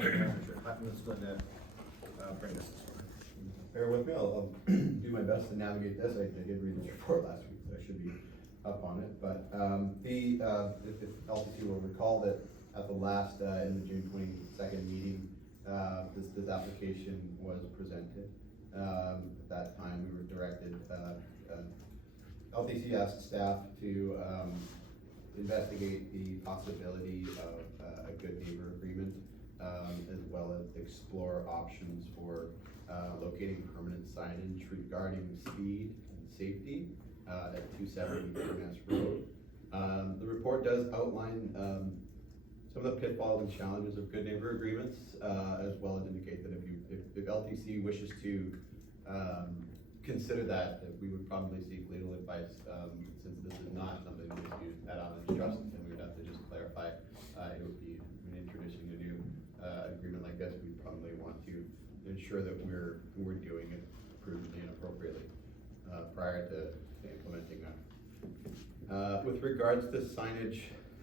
manager, who's going to bring us this one. Bear with me, I'll do my best to navigate this. I did read this report last week, so I should be up on it. But if LTC will recall that at the last, in the June 22nd meeting, this application was presented. At that time, we were directed, LTC asked staff to investigate the possibility of a good neighbor agreement, as well as explore options for locating permanent signage regarding speed and safety at 270 Furness Road. The report does outline some of the pitfalls and challenges of good neighbor agreements, as well as indicate that if LTC wishes to consider that we would probably seek legal advice, since this is not something that is used at Island Trust, and we would have to just clarify. It would be in introducing a new agreement like this, we probably want to ensure that we're doing it prudently and appropriately prior to implementing that. With regards to signage,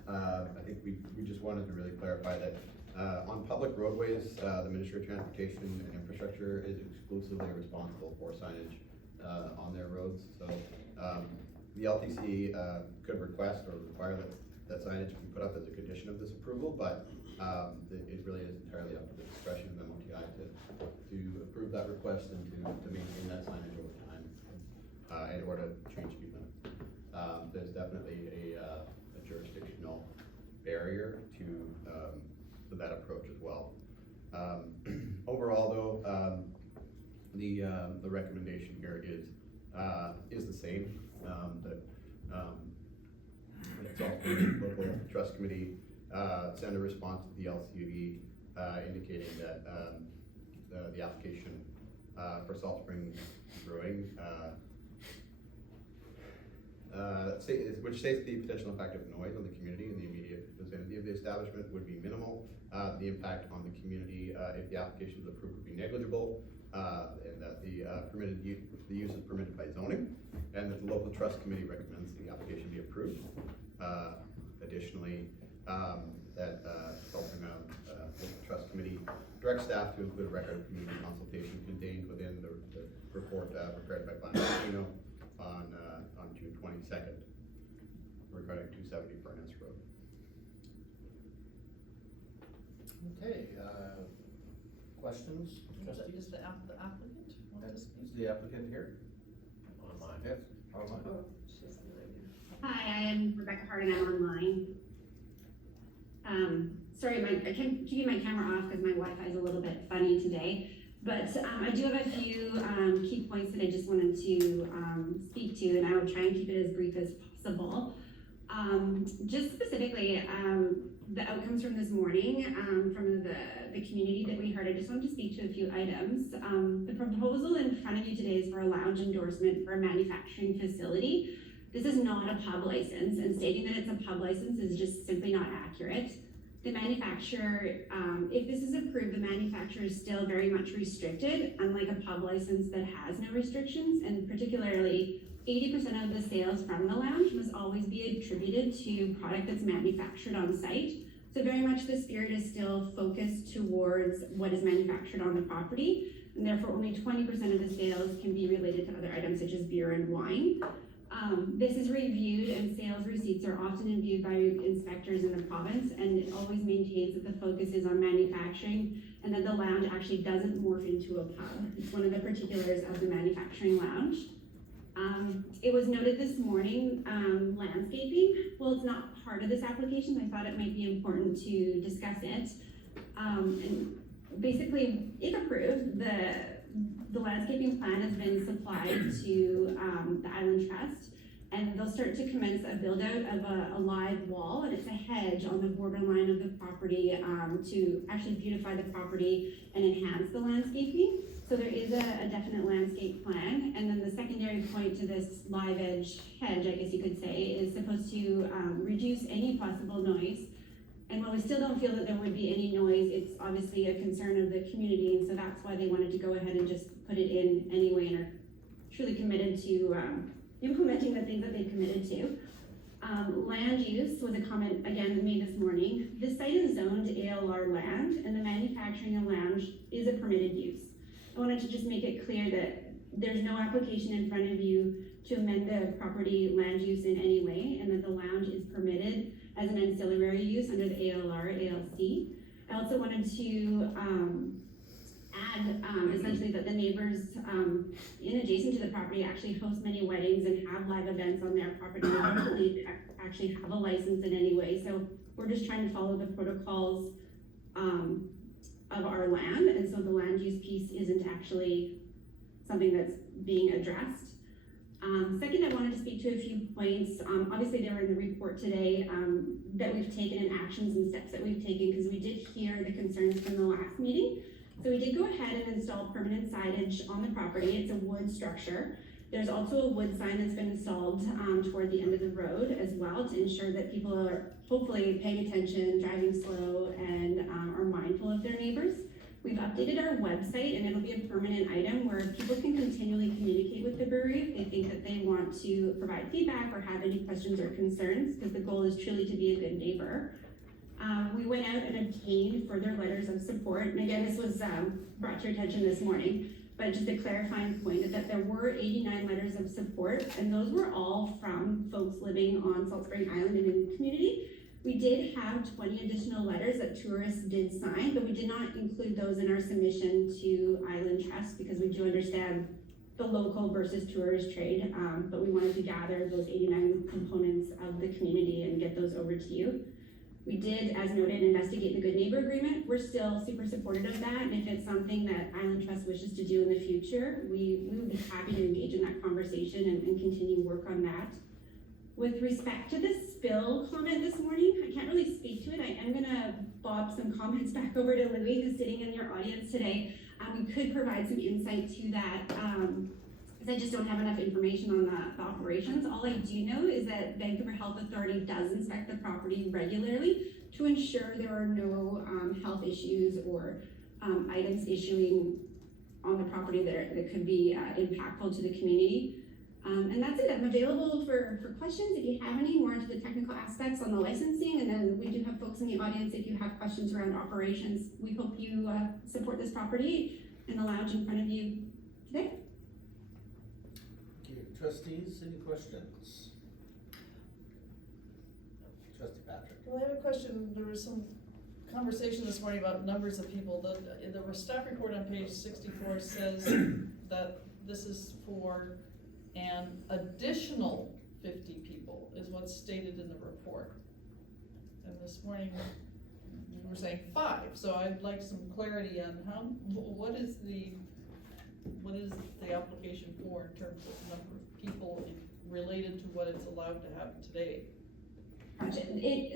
I think we just wanted to really clarify that on public roadways, the Ministry of Transportation and Infrastructure is exclusively responsible for signage on their roads. So the LTC could request or require that signage be put up as a condition of this approval, but it really is entirely up to the discretion of MOTI to approve that request and to maintain that signage over time in order to change speed limits. There's definitely a jurisdictional barrier to that approach as well. Overall, though, the recommendation here is the same. That it's also the local trust committee send a response to the LCUD indicating that the application for Salt Springs Brewing, which states the potential impact of noise on the community in the immediate vicinity of the establishment would be minimal. The impact on the community, if the application is approved, would be negligible, and that the use is permitted by zoning, and that the local trust committee recommends the application be approved. Additionally, that local trust committee directs staff to include a record of community consultation contained within the report prepared by Fund on June 22nd regarding 270 Furness Road. Okay, questions? Is the applicant? Is the applicant here? Online. Yes, online. Oh, she's online. Hi, I am Rebecca Harding. I'm online. Sorry, I kept keeping my camera off because my Wi-Fi is a little bit funny today. But I do have a few key points that I just wanted to speak to, and I will try and keep it as brief as possible. Just specifically, the outcomes from this morning, from the community that we heard, I just wanted to speak to a few items. The proposal in front of you today is for a lounge endorsement for a manufacturing facility. This is not a pub license, and stating that it's a pub license is just simply not accurate. The manufacturer, if this is approved, the manufacturer is still very much restricted, unlike a pub license that has no restrictions, and particularly 80% of the sales from the lounge must always be attributed to product that's manufactured on site. So very much the spirit is still focused towards what is manufactured on the property, and therefore only 20% of the sales can be related to other items such as beer and wine. This is reviewed, and sales receipts are often reviewed by inspectors in the province, and it always maintains that the focus is on manufacturing and that the lounge actually doesn't morph into a pub. It's one of the particulars of the manufacturing lounge. It was noted this morning, landscaping. Well, it's not part of this application. I thought it might be important to discuss it. And basically, if approved, the landscaping plan has been supplied to the Island Trust, and they'll start to commence a build out of a live wall, and it's a hedge on the borderline of the property to actually beautify the property and enhance the landscaping. So there is a definite landscape plan, and then the secondary point to this live edge hedge, I guess you could say, is supposed to reduce any possible noise. And while we still don't feel that there would be any noise, it's obviously a concern of the community, and so that's why they wanted to go ahead and just put it in anyway, and are truly committed to implementing the things that they've committed to. Land use was a comment again made this morning. This site is zoned ALR land, and the manufacturing manufacturing and lounge is a permitted use. I wanted to just make it clear that there's no application in front of you to amend the property land use in any way, and that the lounge is permitted as an ancillary use under the ALR, ALC. I also wanted to add essentially that the neighbors in adjacent to the property actually host many weddings and have live events on their property. I don't believe they actually have a license in any way, so we're just trying to follow the protocols of our land, and so the land use piece isn't actually something that's being addressed. Second, I wanted to speak to a few points. Obviously, they were in the report today that we've taken and actions and steps that we've taken, because we did hear the concerns from the last meeting. So we did go ahead and install permanent signage on the property. It's a wood structure. There's also a wood sign that's been installed toward the end of the road as well, to ensure that people are hopefully paying attention, driving slow, and are mindful of their neighbors. We've updated our website, and it'll be a permanent item where people can continually communicate with the brewery if they think that they want to provide feedback or have any questions or concerns, because the goal is truly to be a good neighbor. We went out and obtained further letters of support, and again, this was brought to your attention this morning, but just a clarifying point is that there were 89 letters of support, and those were all from folks living on Salt Spring Island and in the community. We did have 20 additional letters that tourists did sign, but we did not include those in our submission to Island Trust, because we do understand the local versus tourist trade, but we wanted to gather those 89 components of the community and get those over to you. We did, as noted, investigate the Good Neighbor Agreement. We're still super supportive of that, and if it's something that Island Trust wishes to do in the future, we would be happy to engage in that conversation and continue work on that. With respect to the spill comment this morning, I can't really speak to it. I am gonna bob some comments back over to Louis, who's sitting in your audience today. We could provide some insight to that, because I just don't have enough information on the operations. All I do know is that Vancouver Health Authority does inspect the property regularly to ensure there are no health issues or items issuing on the property that could be impactful to the community. And that's it. I'm available for questions if you have any more into the technical aspects on the licensing, and then we do have folks in the audience if you have questions around operations. We hope you support this property and the lounge in front of you today. Thank you. Trustees, any questions? Trustee Patrick. Well, I have a question. There was some conversation this morning about numbers of people. The staff report on page 64 says that this is for an additional 50 people is what's stated in the report. And this morning, we were saying 5, so I'd like some clarity on what is the application for in terms of number of people related to what it's allowed to have today? Gotcha.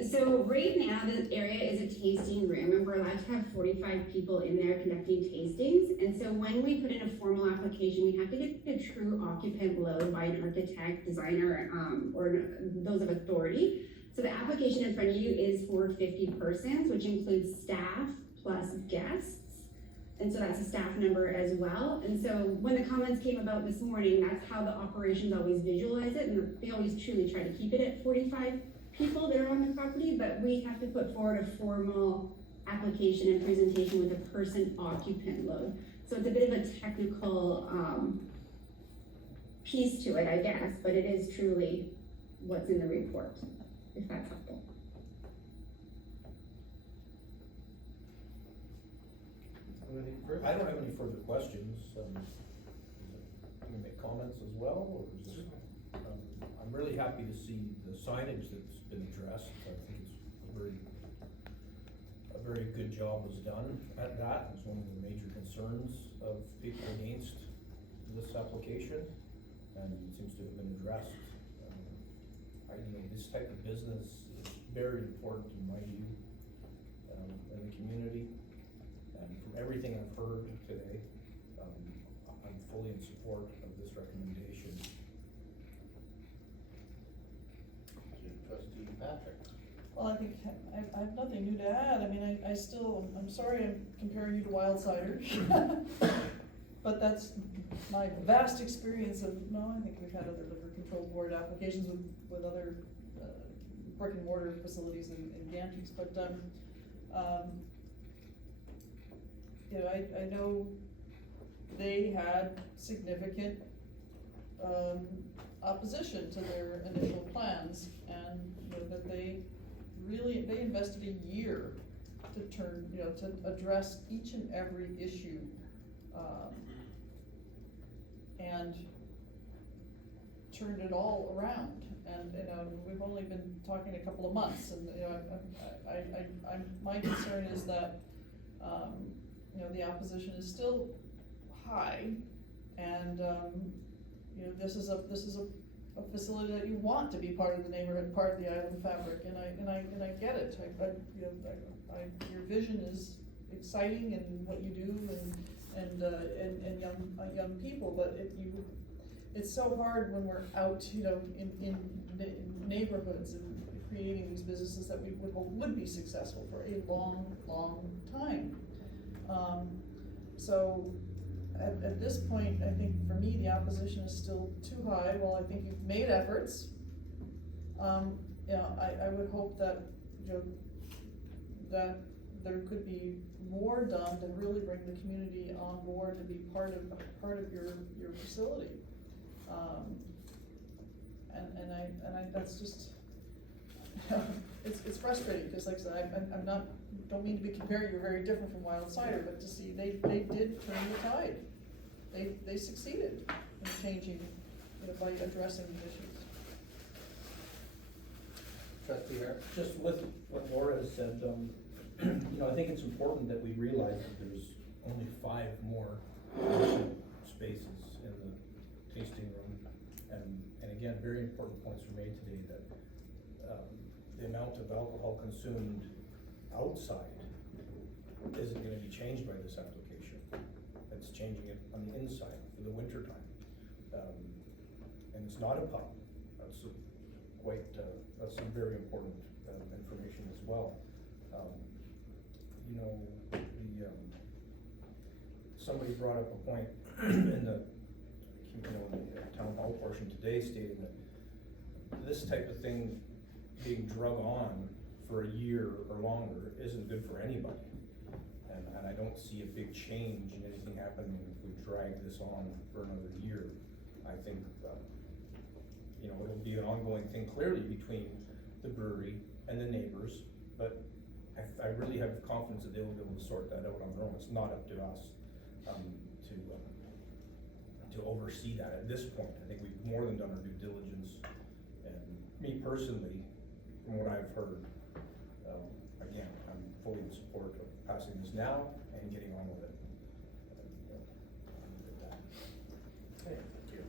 So right now, the area is a tasting room, and we're allowed to have 45 people in there conducting tastings. And so when we put in a formal application, we have to get the true occupant load by an architect, designer, or those of authority. So the application in front of you is for 50 persons, which includes staff plus guests. And so that's a staff number as well. And so when the comments came about this morning, that's how the operations always visualize it. And they always truly try to keep it at 45 people that are on the property, but we have to put forward a formal application and presentation with a person occupant load. So it's a bit of a technical piece to it, I guess, but it is truly what's in the report, if that's helpful. Anything further? I don't have any further questions. Can you make comments as well, or is this, I'm really happy to see the signage that's been addressed. I think it's a very good job was done at that. It's one of the major concerns of people against this application, and it seems to have been addressed. This type of business is very important in my view, in the community. And from everything I've heard today, I'm fully in support of this recommendation. Trustee Patrick. Well, I think I have nothing new to add. I mean, I'm sorry I'm comparing you to Wild Cider. But that's my vast experience of, I think we've had other liquor control board applications with other brick and mortar facilities and Ganties, but you know, I know they had significant, opposition to their initial plans, and, you know, that they invested a year to turn, you know, to address each and every issue, and turned it all around. And, you know, we've only been talking a couple of months, and, you know, my concern is that, you know, the opposition is still high, and, you know, this is a facility that you want to be part of the neighborhood, part of the island fabric, and I get it. You know, your vision is exciting and what you do, and young people, but it's so hard when we're out, you know, in neighborhoods and creating these businesses that we would be successful for a long time. So at this point, I think for me, the opposition is still too high. Well, I think you've made efforts. You know, I would hope that, you know, that there could be more done to really bring the community on board to be part of your facility. And I that's just, it's frustrating, because like I said, I'm not, don't mean to be comparing, you're very different from Wild Cider, but to see they did turn the tide. They succeeded in changing, you know, by addressing the issues. Trustee Hare? Just with what Laura has said, you know, I think it's important that we realize that there's only 5 more spaces in the tasting room. And again, very important points were made today that the amount of alcohol consumed outside isn't gonna be changed by this application. It's changing it on the inside for the winter time. And it's not a pub. That's that's some very important information as well. You know, somebody brought up a point in the town hall portion today, stating that this type of thing being drug on for a year or longer isn't good for anybody. And I don't see a big change in anything happening if we drag this on for another year. I think, you know, it'll be an ongoing thing clearly between the brewery and the neighbors, but I really have confidence that they will be able to sort that out on their own. It's not up to us to oversee that at this point. I think we've more than done our due diligence, and me personally, from what I've heard, again, I'm fully in support of passing this now and getting on with it. Okay, thank you.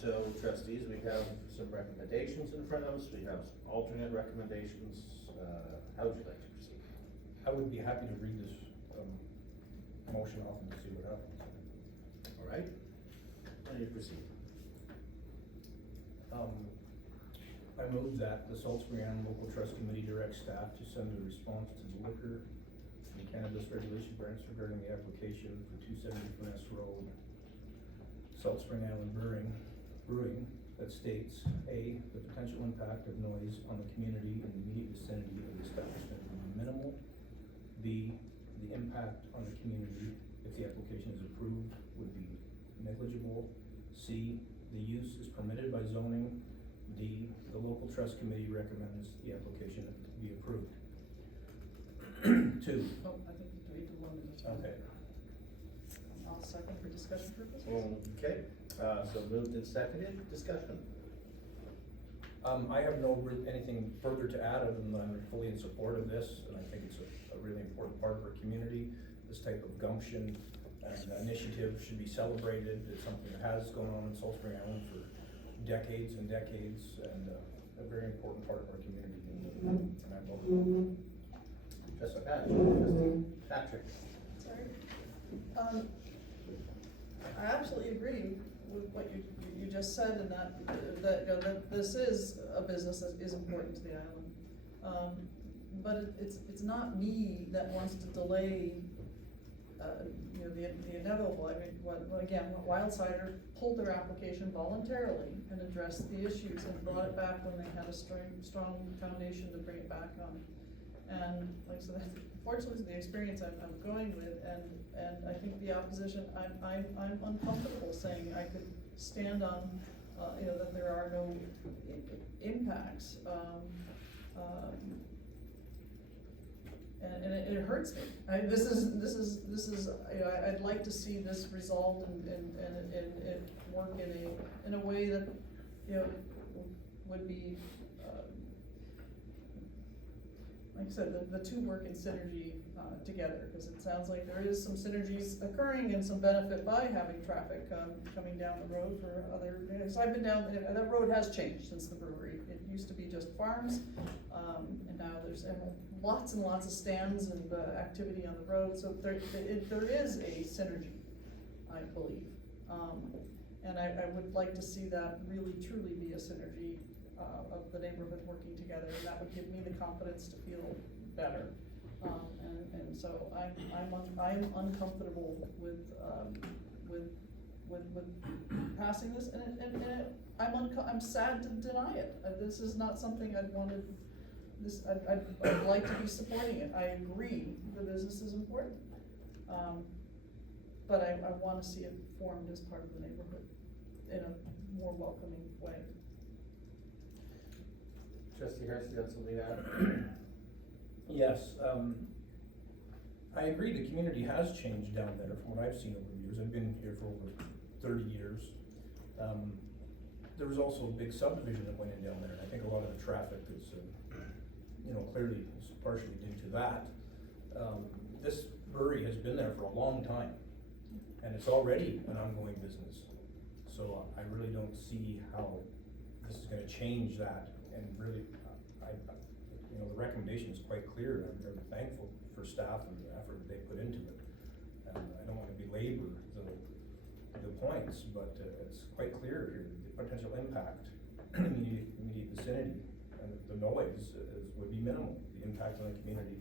So trustees, we have some recommendations in front of us. We have some alternate recommendations. How would you like to proceed? I would be happy to read this motion off and see what happens. All right, why don't you proceed? I move that the Salt Spring Island Local Trust Committee direct staff to send a response to the liquor and cannabis regulation branch regarding the application for 270 Finesse Road, Salt Spring Island Brewing, that states, A, the potential impact of noise on the community in the immediate vicinity of the establishment will be minimal. B, the impact on the community, if the application is approved, would be negligible. C, the use is permitted by zoning. D, the local trust committee recommends the application be approved. 2. Oh, I think you read the one minute. Okay. I'll second for discussion purposes. Okay, so moved and seconded, discussion. I have anything further to add other than I'm fully in support of this, and I think it's a really important part of our community. This type of gumption and initiative should be celebrated. It's something that has gone on in Salt Spring Island for decades and decades, and a very important part of our community. And I love it. Trustee Patrick. Sorry. I absolutely agree with what you just said, and that you know, that this is a business that is important to the island. But it's not me that wants to delay, you know, the inevitable. I mean, Wild Cider pulled their application voluntarily and addressed the issues and brought it back when they had a strong foundation to bring it back on. And like I said, unfortunately, the experience I'm going with, and I think the opposition, I'm uncomfortable saying I could stand on, that there are no impacts. And it hurts me. This is, I'd like to see this resolved and work in a way that, would be, like I said, the two work in synergy, together, because it sounds like there is some synergies occurring and some benefit by having traffic, coming down the road for other, because I've been down, that road has changed since the brewery. It used to be just farms, and now there's lots and lots of stands and, activity on the road, so there is a synergy, I believe. And I would like to see that really truly be a synergy, of the neighborhood working together, and that would give me the confidence to feel better. And so I'm uncomfortable with passing this, and I'm sad to deny it. This is not something I'd wanted, I'd like to be supporting it. I agree the business is important. But I wanna see it formed as part of the neighborhood in a more welcoming way. Trustee Harris, you got something to add? Yes, I agree, the community has changed down there from what I've seen over the years. I've been here for over 30 years. There was also a big subdivision that went in down there, and I think a lot of the traffic is, clearly is partially due to that. This brewery has been there for a long time, and it's already an ongoing business. So I really don't see how this is gonna change that, and really, the recommendation is quite clear, and I'm very thankful for staff and the effort that they put into it. And I don't wanna belabor the points, but it's quite clear here, the potential impact, immediate vicinity, and the noise would be minimal. The impact on the community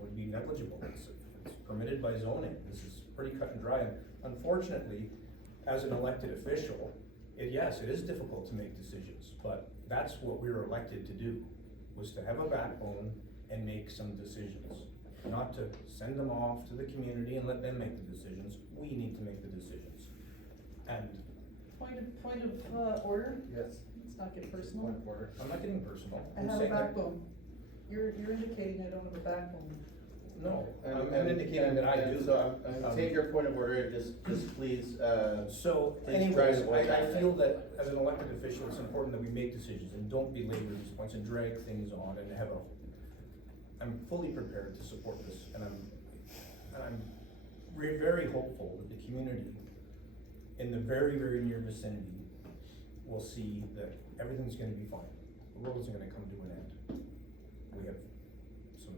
would be negligible. It's permitted by zoning. This is pretty cut and dry, and unfortunately, as an elected official, yes, it is difficult to make decisions, but that's what we were elected to do, was to have a backbone and make some decisions, not to send them off to the community and let them make the decisions. We need to make the decisions. And Point of order, Yes. let's not get personal. Point of order. I'm not getting personal. I I'm have a saying that- backbone. You're indicating I don't have a backbone. No, I'm indicating that I do. So take your point of order, just please, So Please anyways, try to avoid I that. feel that as an elected official, it's important that we make decisions and don't belabor these points and drag things on and I'm fully prepared to support this, and I'm very hopeful that the community in the very, very near vicinity will see that everything's gonna be fine. The world isn't gonna come to an end. We have some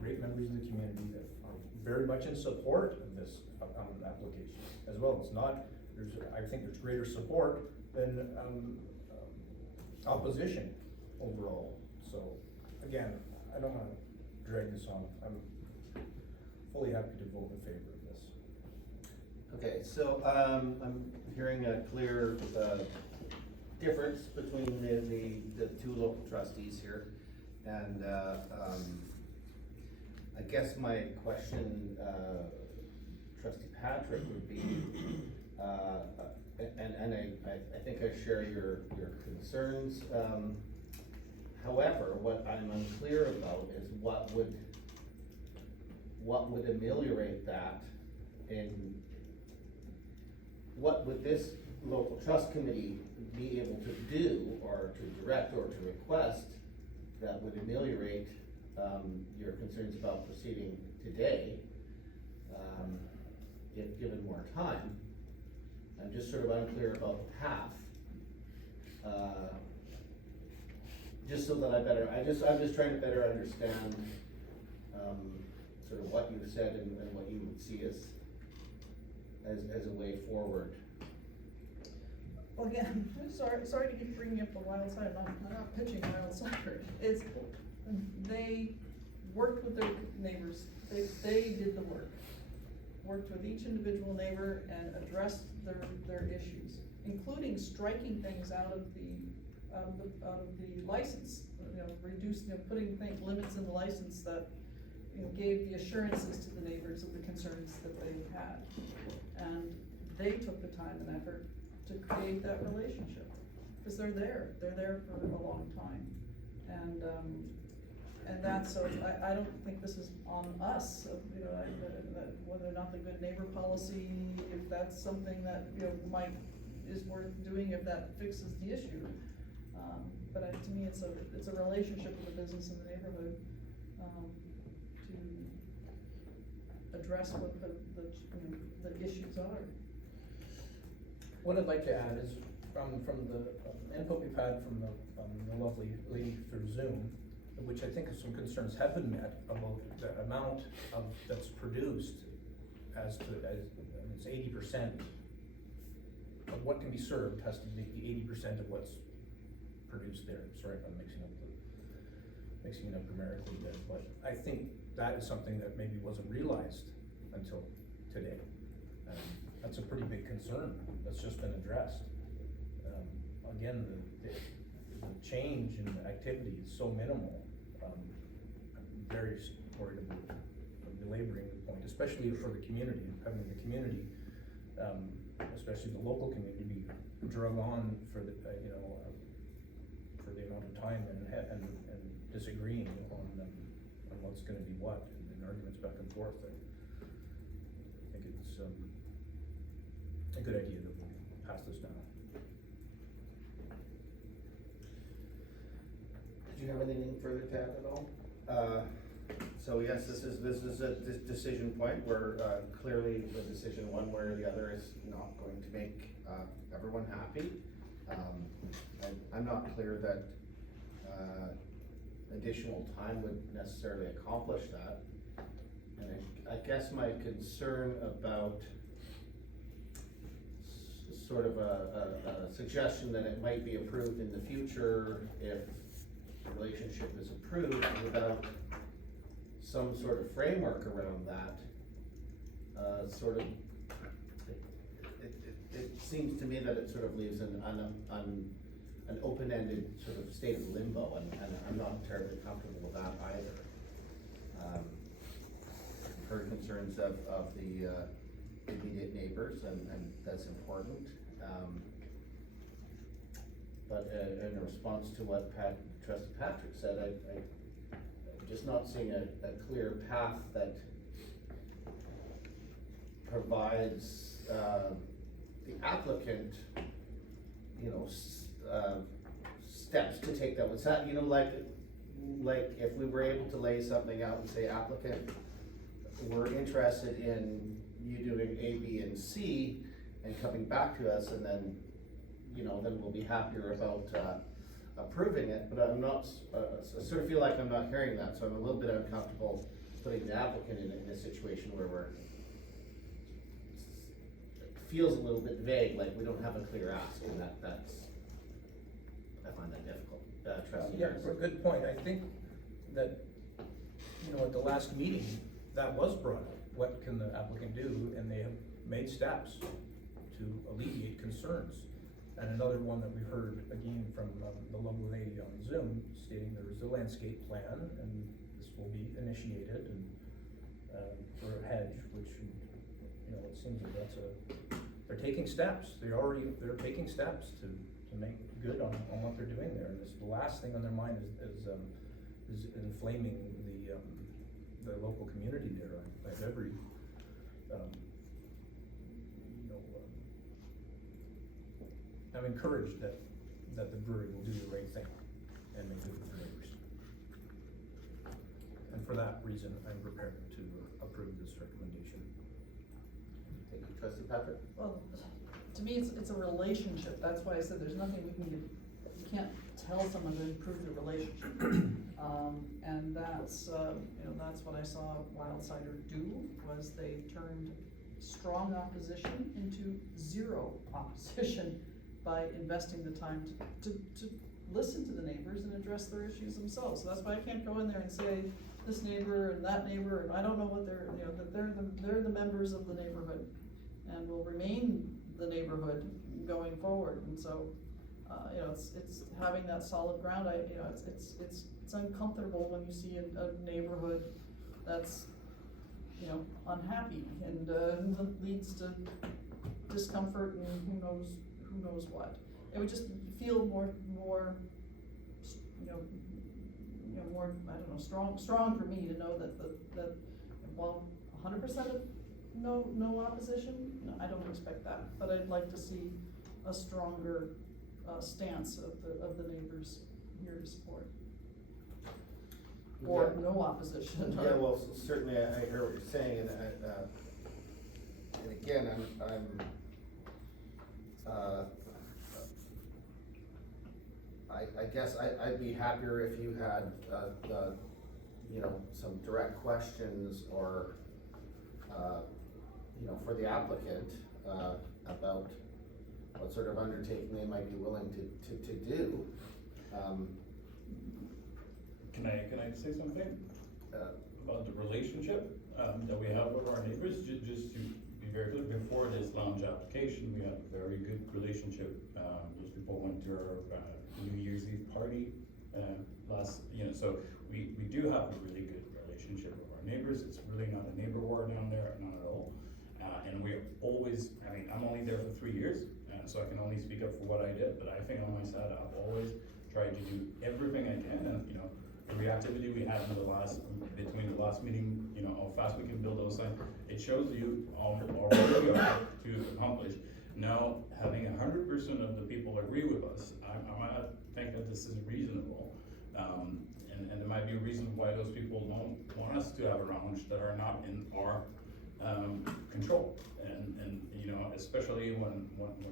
great members of the community that are very much in support of this application as well. I think there's greater support than opposition overall. So again, I don't wanna drag this on. I'm fully happy to vote in favor of this. Okay, so, I'm hearing a clear, difference between the two local trustees here. And, I guess my question, Trustee Patrick, would be, and I think I share your concerns. However, what I'm unclear about is what would ameliorate that, and what would this local trust committee be able to do, or to direct, or to request that would ameliorate your concerns about proceeding today, if given more time. I'm just sort of unclear about the path. Just so that I'm just trying to better understand, sort of what you've said and what you would see as a way forward. Well, again, sorry to keep bringing up the wild side. I'm not pitching wild side. They worked with their neighbors. They did the work. Worked with each individual neighbor and addressed their issues, including striking things out of out of the license, reduced, putting limits in the license that, gave the assurances to the neighbors of the concerns that they had. And they took the time and effort to create that relationship, because they're there for a long time. And that's, so I don't think this is on us, that whether or not the good neighbor policy, if that's something that, is worth doing, if that fixes the issue. But to me, it's a relationship with the business in the neighborhood, to address what the issues are. What I'd like to add is from the input we've had from the lovely lady through Zoom, which I think some concerns have been met about the amount that's produced as it's 80% of what can be served has to be 80% of what's produced there. Sorry if I'm mixing it up grammatically there, but I think that is something that maybe wasn't realized until today. That's a pretty big concern that's just been addressed. Again, the change in the activity is so minimal. I'm very worried about belaboring the point, especially for the community, having the community, especially the local community, be drug on for the for the amount of time and disagreeing on what's going to be what, and arguments back and forth. I think it's a good idea that we pass this down. Did you have anything further to add at all? So yes, this is a decision point where clearly the decision one way or the other is not going to make everyone happy. I'm not clear that additional time would necessarily accomplish that. And I guess my concern about sort of a suggestion that it might be approved in the future if the relationship is approved without some sort of framework around that, it seems to me that it sort of leaves an open-ended sort of state of limbo, and I'm not terribly comfortable with that either. I've heard concerns of the immediate neighbors, and that's important. But in response to what Trustee Patrick said, I'm just not seeing a clear path that provides the applicant, steps to take that. What's that, like if we were able to lay something out and say, applicant, we're interested in you doing A, B, and C, and coming back to us, and then, then we'll be happier about approving it. But I'm not, I sort of feel like I'm not hearing that, so I'm a little bit uncomfortable putting the applicant in a situation where it feels a little bit vague, like we don't have a clear ask, and that's, I find that difficult. Trustee Yeah, Harris. a good point. I think that, at the last meeting, that was brought up. What can the applicant do? And they have made steps to alleviate concerns. And another one that we heard again from the lovely lady on Zoom stating there is a landscape plan and this will be initiated and for a hedge, which, it seems like they're taking steps. They're taking steps to make good on what they're doing there. And the last thing on their mind is inflaming the local community there. I have every, I'm encouraged that the brewery will do the right thing and make good for neighbors. And for that reason, I'm prepared to approve this recommendation. Thank you, Trustee Patrick. Well, to me, it's a relationship. That's why I said there's nothing we can do. You can't tell someone to improve the relationship. And that's, that's what I saw Wild Cider do, was they turned strong opposition into zero opposition by investing the time to listen to the neighbors and address their issues themselves. So that's why I can't go in there and say this neighbor and that neighbor, and I don't know what they're, that they're the members of the neighborhood and will remain the neighborhood going forward. And so, it's having that solid ground. It's uncomfortable when you see a neighborhood that's, unhappy and, leads to discomfort and who knows what. It would just feel more, more, I don't know, strong for me to know that while 100% of no opposition, no, I don't expect that, but I'd like to see a stronger, stance of the neighbors here to support. Or Yeah. no opposition. Yeah, well, certainly I hear what you're saying, and again, I guess I'd be happier if you had, some direct questions or, for the applicant, about what sort of undertaking they might be willing to do. Can I say something about the relationship that we have with our neighbors? Just to be very clear, before this lounge application, we had a very good relationship. Those people went to our New Year's Eve party so we do have a really good relationship with our neighbors. It's really not a neighbor war down there, not at all. And we always, I'm only there for 3 years, so I can only speak up for what I did, but I think on my side, I've always tried to do everything I can, and the reactivity we had between the last meeting, how fast we can build those signs, it shows you already we are to accomplish. Now, having 100% of the people agree with us, I might think that this is reasonable. And there might be reasons why those people don't want us to have a lounge that are not in our control. And especially when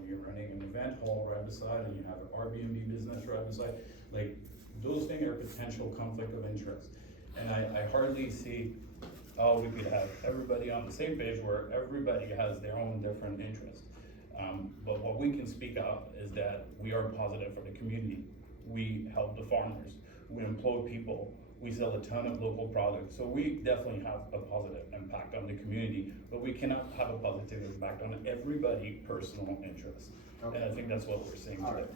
you're running an event hall right beside and you have an Airbnb business right beside, like, those things are potential conflict of interest. And I hardly see how we could have everybody on the same page where everybody has their own different interests. But what we can speak out is that we are positive for the community. We help the farmers, we employ people, we sell a ton of local products. So we definitely have a positive impact on the community, but we cannot have a positive impact on everybody's personal interests. Okay. And I think that's what we're seeing All today.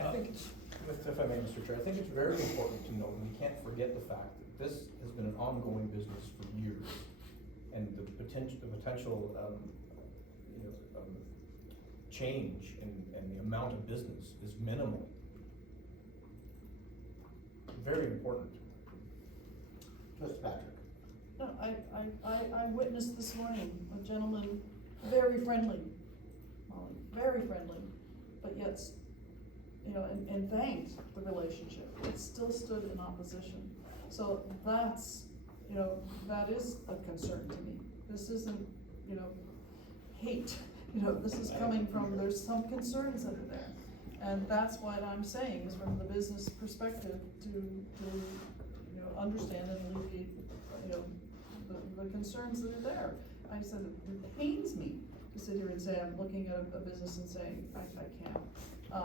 right. I think it's, if I may, Mr. Chair, I think it's very important to note, we can't forget the fact that this has been an ongoing business for years. And the potential change and the amount of business is minimal. Very important. Trustee Patrick. No, I witnessed this morning a gentleman, very friendly, Molly, very friendly, but yet, and thanked the relationship. It still stood in opposition. So that's, that is a concern to me. This isn't, hate, this is coming from, there's some concerns that are there. And that's what I'm saying, is from the business perspective to understand and alleviate, the concerns that are there. I said, it pains me to sit here and say, I'm looking at a business and saying, I can't.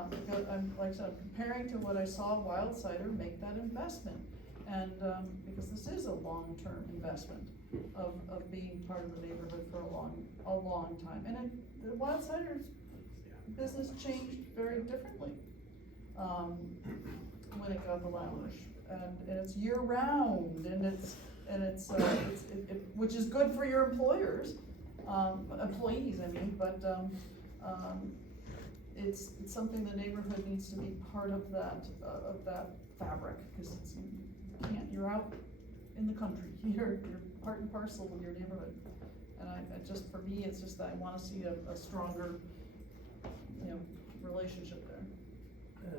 Because I'm, like I said, comparing to what I saw Wild Cider make that investment. And, because this is a long-term investment of being part of the neighborhood for a long time. And the Wild Cider's business changed very differently, when it got the lounge. And it's year-round, and it's which is good for your employees, but, it's something the neighborhood needs to be part of that fabric, because you're out in the country, you're part and parcel with your neighborhood. And for me, it's just that I wanna see a stronger, relationship there.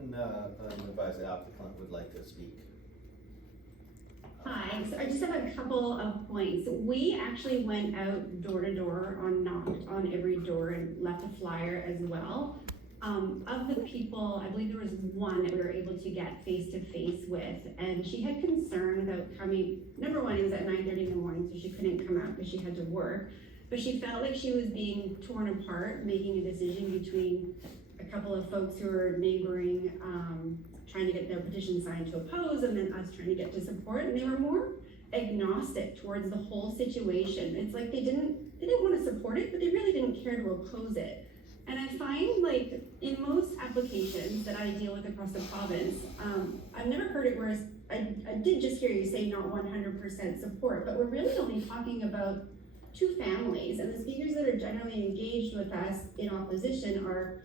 And, I'm advised the applicant would like to speak. Hi, so I just have a couple of points. We actually went out door to door, knocked on every door and left a flyer as well. Of the people, I believe there was one that we were able to get face to face with, and she had concern about coming. Number one, it was at 9:30 in the morning, so she couldn't come out because she had to work. But she felt like she was being torn apart, making a decision between a couple of folks who were neighboring, trying to get their petition signed to oppose, and then us trying to get to support, and they were more agnostic towards the whole situation. It's like they didn't want to support it, but they really didn't care to oppose it. And I find like in most applications that I deal with across the province, I've never heard it where I did just hear you say not 100% support, but we're really only talking about 2 families, and the speakers that are generally engaged with us in opposition are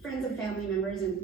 friends of family members and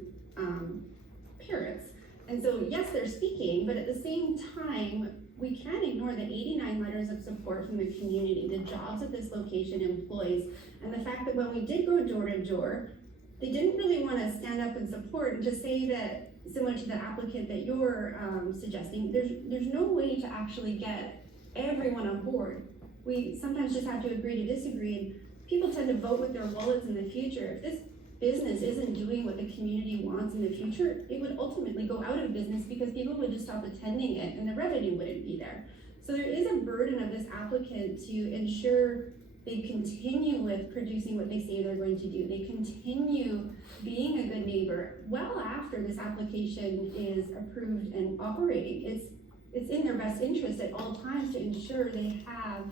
parents. And so yes, they're speaking, but at the same time, we can't ignore the 89 letters of support from the community, the jobs that this location employs, and the fact that when we did go door to door, they didn't really want to stand up and support and just say that, similar to the applicant that you're suggesting, there's no way to actually get everyone on board. We sometimes just have to agree to disagree, and people tend to vote with their wallets in the future. If this business isn't doing what the community wants in the future, it would ultimately go out of business because people would just stop attending it and the revenue wouldn't be there. So there is a burden of this applicant to ensure they continue with producing what they say they're going to do. They continue being a good neighbor well after this application is approved and operating. It's in their best interest at all times to ensure they have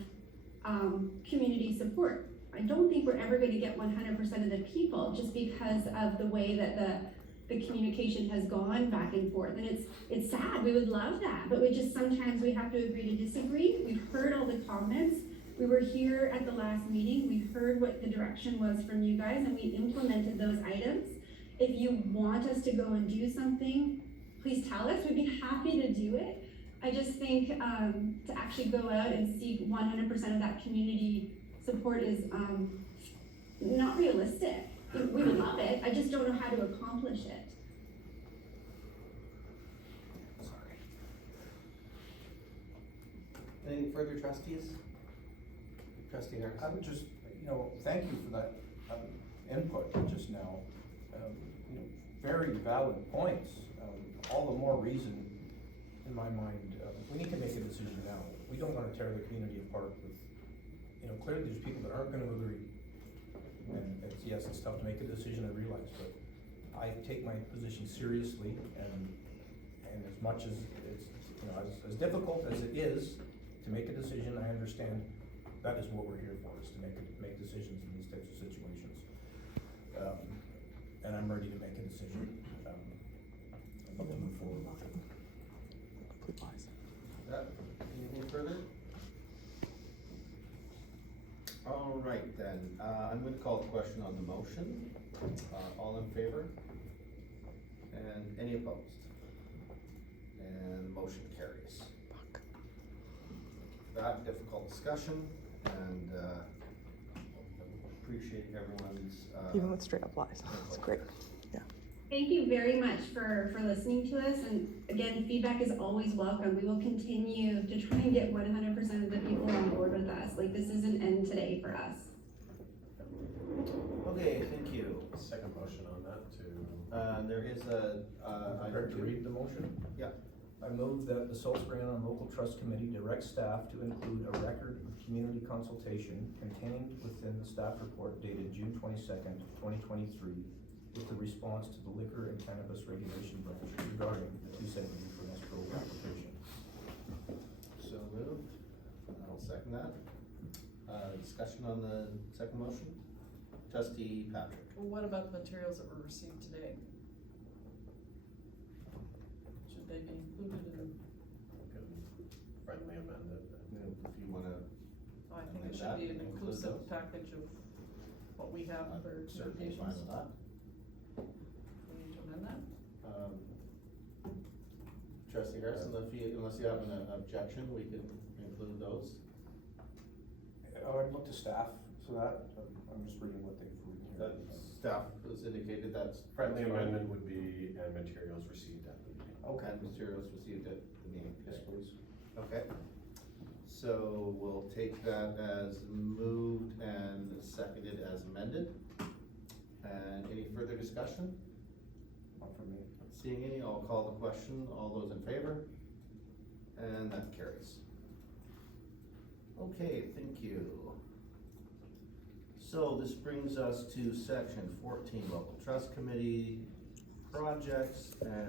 community support. I don't think we're ever going to get 100% of the people just because of the way that the communication has gone back and forth. And it's sad, we would love that, but sometimes we have to agree to disagree. We've heard all the comments. We were here at the last meeting. We heard what the direction was from you guys and we implemented those items. If you want us to go and do something, please tell us, we'd be happy to do it. I just think to actually go out and seek 100% of that community support is not realistic. We would love it, I just don't know how to accomplish it. Any further trustees? Trustee Harris? I would just, thank you for that input just now. Very valid points. All the more reason, in my mind, we need to make a decision now. We don't want to tear the community apart with, clearly there's people that aren't going to agree. And it's tough to make a decision, I realize, but I take my position seriously, and as much as it's, as difficult as it is to make a decision, I understand that is what we're here for, is to make decisions in these types of situations. And I'm ready to make a decision. I'd love to move forward with it. Anything further? All right then, I'm going to call the question on the motion. All in favor? And any opposed? And the motion carries. That difficult discussion, and appreciate everyone's Even with straight up lies, it's great. Thank you very much for listening to us, and again, feedback is always welcome. We will continue to try and get 100% of the people on board with us. Like, this is an end today for us. Okay, thank you. Second motion on that to. There is a, I'm ready to read the motion. Yeah. I move that the Salt Spring Island Local Trust Committee direct staff to include a record of community consultation contained within the staff report dated June 22nd, 2023, with the response to the Liquor and Cannabis Regulation Branch regarding the 270 for escrow application. So moved. I'll second that. Discussion on the second motion? Trustee Patrick. Well, what about the materials that were received today? Should they be included in? Friendly amended. If you wanna. I think it should be an inclusive package of what we have for Certainly fine communications. with that. We need to amend that? Trustee Harrison, unless you have an objection, we can include those. I'd look to staff for that. I'm just reading what they've written here. That staff has indicated that's Friendly fine. amendment would be, and materials received at the meeting. Okay, materials received at the meeting. Yes, please. Okay. So we'll take that as moved and seconded as amended. And any further discussion? Not from me. Seeing any, I'll call the question. All those in favor? And that carries. Okay, thank you. So this brings us to section 14, local trust committee projects and